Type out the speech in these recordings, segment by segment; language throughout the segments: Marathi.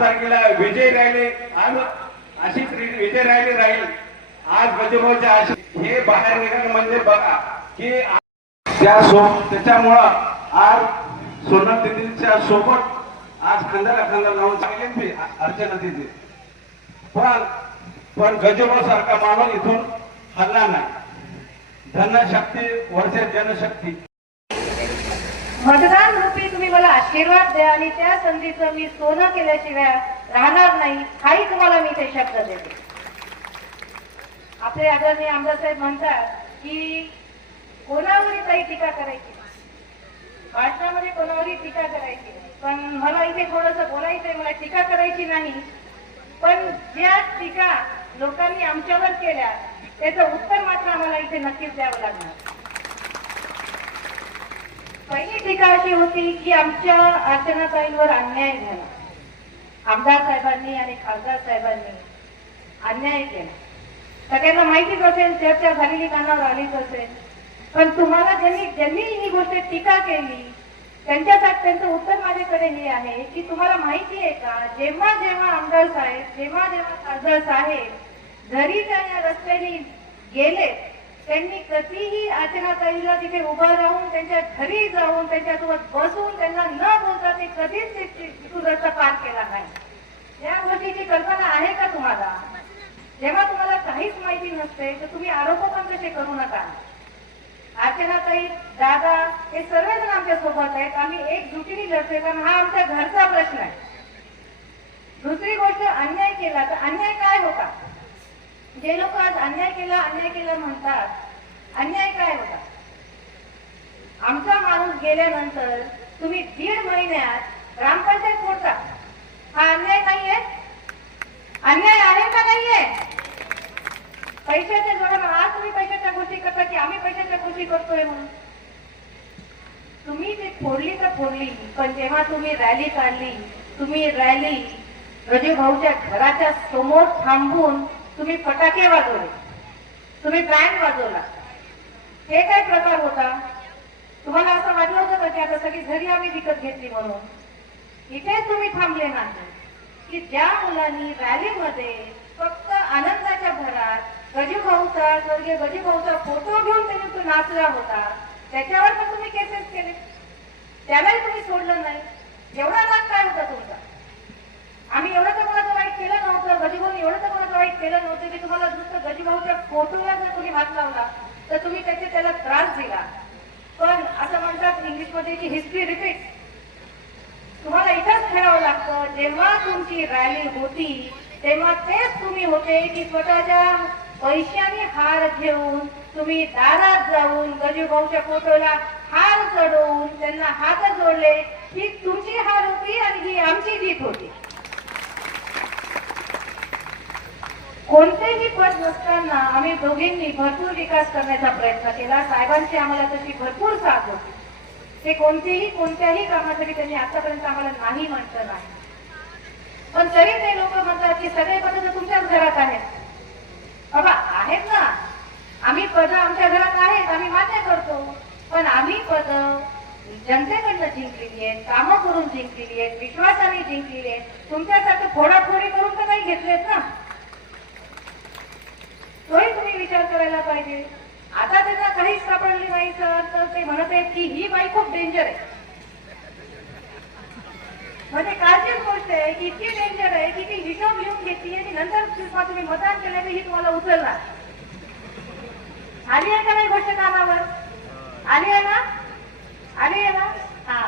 तारखेला विजय राहिले आज अशीच विजय राहिली राहील आज गजभाऊच्या हे बाहेर निघणं म्हणजे बघा की त्याच्यामुळं आज सोनम दीदींच्या सोबत आज खांद्याला खांदा लावून सांगेन अर्चना दीदी पण गजभाऊ सारखा माणूस इथून हल्ला नाही. धनशक्ती वर्षे जनशक्ती. मतदान रूपी तुम्ही मला आशीर्वाद द्या आणि त्या संधीचं मी सोनं केल्याशिवाय राहणार नाही हाही तुम्हाला मी ते शब्द देते. आपले आदरणीय आमदार साहेब म्हणतात की कोणावरही काही टीका करायची भाषणामध्ये कोणावरही टीका करायची नाही. पण मला इथे थोडंसं बोलायचंय. मला टीका करायची नाही पण ज्या टीका लोकांनी आमच्यावर केल्या त्याचं उत्तर मात्र आम्हाला इथे नक्कीच द्यावं लागणार. पहिली टीका अशी होती की आमच्या अर्चनाताईंवर अन्याय झाला. आमदार साहेबांनी आणि खासदार साहेबांनी अन्याय केला. सगळ्यांना माहितीच असेल, चर्चा झालेली कानावर आलीच असेल. पण तुम्हाला ज्यांनी ही गोष्ट टीका केली त्यांच्यासाठी त्यांचं उत्तर माझ्याकडे हे आहे की तुम्हाला माहिती आहे का जेव्हा जेव्हा आमदार साहेब जेव्हा खासदार साहेब झरीच्या या रस्त्याने गेले त्यांनी कधीही अर्चनाताईला तिथे उभं राहून त्यांच्या घरी जाऊन त्यांच्यासोबत बसून त्यांना न बोलता ते कधीच तिथून रस्ता पार केला नाही. या गोष्टीची कल्पना आहे का तुम्हाला? जेव्हा तुम्हाला काहीच माहिती नसते तर तुम्ही आरोप पण तसे करू नका. अर्चनाताई दादा हे सर्वजण आमच्या सोबत आहेत. आम्ही एकजुटीने लढतोय कारण हा आमच्या घरचा प्रश्न आहे. दुसरी गोष्ट अन्याय केला तर अन्याय काय होता? जे लोक आज अन्याय केला म्हणतात अन्याय काय होता? आमचा माणूस गेल्यानंतर तुम्ही 1.5 महिन्यात ग्रामपंचायत फोडता. हा अन्याय नाहीये? अन्याय आहे का नाहीये? पैशाच्या जोरावर आज तुम्ही पैशाच्या गोष्टी करता की आम्ही पैशाच्या गोष्टी करतोय म्हणून? तुम्ही ते फोडली तर फोडली पण जेव्हा तुम्ही रॅली काढली तुम्ही रॅली गजभाऊच्या घराच्या समोर थांबून तुम्ही फटाके वाजवले, तुम्ही बँड वाजवला. हे काय प्रकार होता? तुम्हाला असं वाटलं होतं का की आता सगळी घरी आम्ही विकत घेतली म्हणून? इथेच तुम्ही थांबले नाही की ज्या मुलांनी रॅलीमध्ये फक्त आनंदाच्या भरात गजभाऊचा स्वर्गीय गजभाऊचा फोटो घेऊन त्यांनी तो नाचला होता त्याच्यावर पण तुम्ही केसेस केले. त्यालाही तुम्ही सोडलं नाही. एवढा राग काय होता तुमचा? आम्ही एवढं तर कोणाचं वाईट केलं नव्हतं. गजभाऊने एवढं तर कोणाचं वाईट केलं नव्हतं की तुम्हाला नुसतं गजभाऊच्या फोटोला जर तुम्ही हात लावला तर तुम्ही त्याला त्रास दिला. पण असं म्हणतात इंग्लिशमध्ये की हिस्ट्री रिपीट. तुम्हाला इथंच खेळावं लागतं. जेव्हा तुमची रॅली होती तेव्हा तेच तुम्ही होते की स्वतःच्या पैशाने हार घेऊन तुम्ही दारात जाऊन गजभाऊच्या फोटोला हार चढवून त्यांना हात जोडले. ही तुमची हार होती आणि ही आमची जीत होती. कोणतेही पद नसताना आम्ही दोघींनी भरपूर विकास करण्याचा प्रयत्न केला. साहेबांची आम्हाला तशी भरपूर साथ होती. ते कोणत्याही कामासाठी त्यांनी आतापर्यंत आम्हाला नाही म्हटलं नाही. पण तरी ते लोक म्हणतात की सगळे पद तर तुमच्याच घरात आहेत. बाबा आहेत ना, आम्ही पद आमच्या घरात आहेत, आम्ही मान्य करतो. पण आम्ही पद जनतेकडनं जिंकलेली आहेत, कामं करून जिंकलेली आहेत, विश्वासाने जिंकलेली आहेत. तुमच्यासारखं फोडाफोडी करून तर नाही घेतलेत ना. तोही तुम्ही विचार करायला पाहिजे. आता त्यांना काहीच सापडले नाही तर ते म्हणत आहेत की ही बाई खूप डेंजर आहे. म्हणजे कालचीच गोष्ट आहे की इतकी डेंजर आहे की ती हिशोब लिहून घेतली आणि नंतर तुम्ही मतदान केलं ही तुम्हाला उचलणार. आली आहे का नाही गोष्ट कामावर? आली आहे ना? आली आहे ना? हा,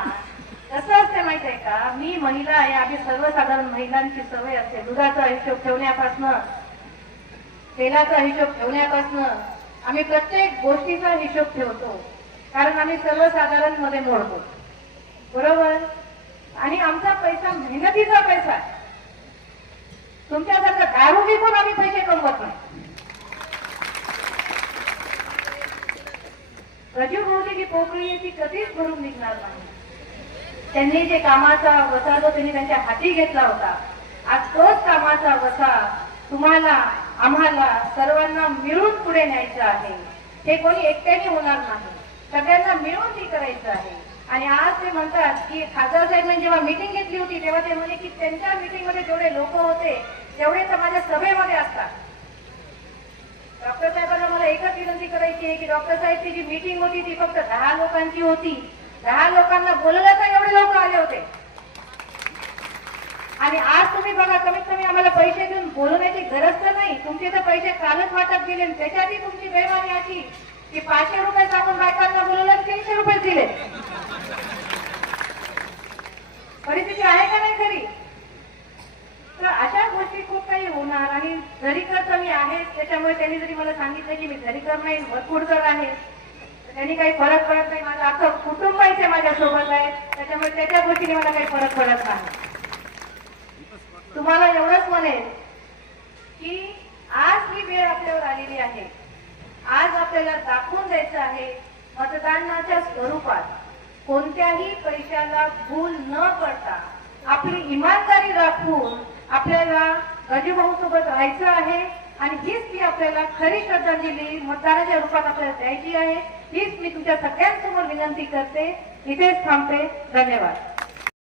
कसं असते माहित आहे का? मी महिला आहे. आम्ही सर्वसाधारण महिलांची सवय असते दुधाचा हिशोब ठेवण्यापासनं तेलाचा हिशोब ठेवण्यापासनं आम्ही प्रत्येक गोष्टीचा हिशोब ठेवतो. कारण आम्ही सर्वसाधारण मध्ये मोडतो. बरोबर? आणि आमचा पैसा मेहनतीचा पैसा आहे. तुमच्यासारखं दारू विकून आम्ही पैसे कमवत नाही. गजभाऊची जी पोकळी आहे ती कधीच भरून निघणार नाही. त्यांनी जे कामाचा वसा जो त्यांनी त्यांच्या हाती घेतला होता आज तोच कामाचा वसा तुम्हाला आम्हाला सर्वांना मिळून पुढे न्यायचं आहे. हे कोणी एकट्याने होणार नाही. सगळ्यांना मिळून ती करायचं आहे. आणि आज ते म्हणतात की खासदार साहेबांनी जेव्हा मीटिंग घेतली होती तेव्हा ते म्हणे की त्यांच्या मीटिंग मध्ये जेवढे लोक होते तेवढे तर माझ्या सभेमध्ये असतात. डॉक्टर साहेबांना मला एकच विनंती करायची आहे की डॉक्टर साहेबची जी मीटिंग होती ती फक्त 10 लोकांची होती. 10 लोकांना बोलवलं तर एवढे लोक आले होते. आणि आज तुम्ही बघा, कमीत कमी आम्हाला पैसे देऊन बोलवण्याची गरज तर नाही, तुमचे तर पैसे कालच वाटप दिले. त्याच्यातही तुमची बेईमानी अशी की 500 रुपये टाकून बायकांना बोलवलं 300 रुपये दिले. परिस्थिती आहे का नाही खरी? तर अशा गोष्टी खूप काही होणार. आणि दरीकर तर मी आहे, त्याच्यामुळे त्यांनी जरी मला सांगितलं की मी दरीकर नाही भरपूरकर आहे, त्यांनी काही फरक पडत नाही. माझं अख्खं कुटुंब इथे माझ्यासोबत आहे, त्याच्यामुळे त्याच्या गोष्टीने मला काही फरक पडत नाही. तुम्हाला एवढंच म्हणेल की आज ही वेळ आपल्यावर आलेली आहे. आज आपल्याला दाखवून द्यायचं आहे मतदानाच्या स्वरूपात कोणत्याही पैशाला भूल न करता आपली इमानदारी राखून आपल्याला गजूभाऊ सोबत राहायचं आहे. आणि हीच ती आपल्याला खरी श्रद्धांजली मतदानाच्या रूपात आपल्याला द्यायची आहे. हीच मी तुमच्या सगळ्यांसमोर विनंती करते. इथेच थांबते. धन्यवाद.